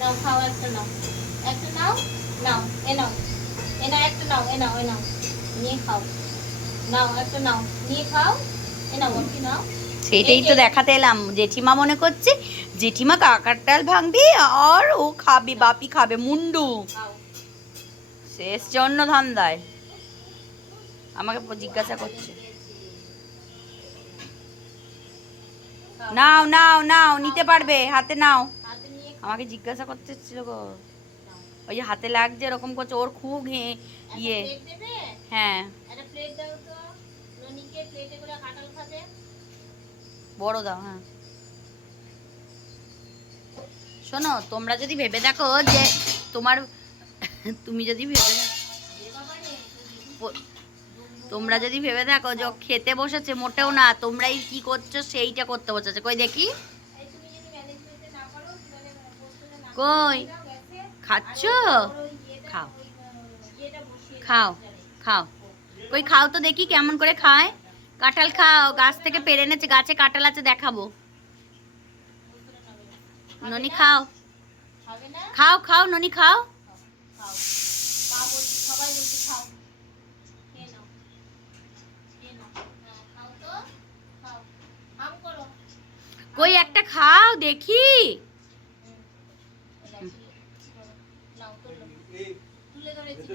নাও খাও, একটা নাও, একটা নাও, নাও এ নাও, এ নাও একটা নাও, এ নাও, এ নাও নিয়ে খাও, নাও একটা নাও নিয়ে খাও, এ নাও কি নাও। সেটাই তো দেখাতে এলাম। জেঠিমা মনে করছে জেঠিমা কাকার ডাল ভাঙবি আর ও খাবে, বাপি খাবে মুন্ডু। শেষ জন্য ধান্দায় আমাকে জিজ্ঞাসা করছে। নাও নাও নাও, নিতে পারবে, হাতে নাও। আমাকে জিজ্ঞাসা করতে ছিল গো, ওই যে হাতে লাগছে এরকম করছে, ওর খুব ইয়ে। হ্যাঁ বড় দাও। হ্যাঁ শোনো, তোমরা যদি ভেবে দেখো যে তোমার তুমি যদি ভেবে তোমরা যদি ভেবে দেখো যে খেতে বসেছে, মোটেও না, তোমরাই কি করছো সেইটা করতে বসেছে। কই দেখি, কই খাচ্ছ, খাও খাও খাও, কই খাও তো দেখি কেমন করে খায়। কাঁঠাল খাও, গাছ থেকে পেরে এনেছে, গাছে কাঁঠাল আছে দেখাবো। ননি খাও, খাও খাও ননি খাও। কই একটা খাও দেখি। তুলে ধরেছি।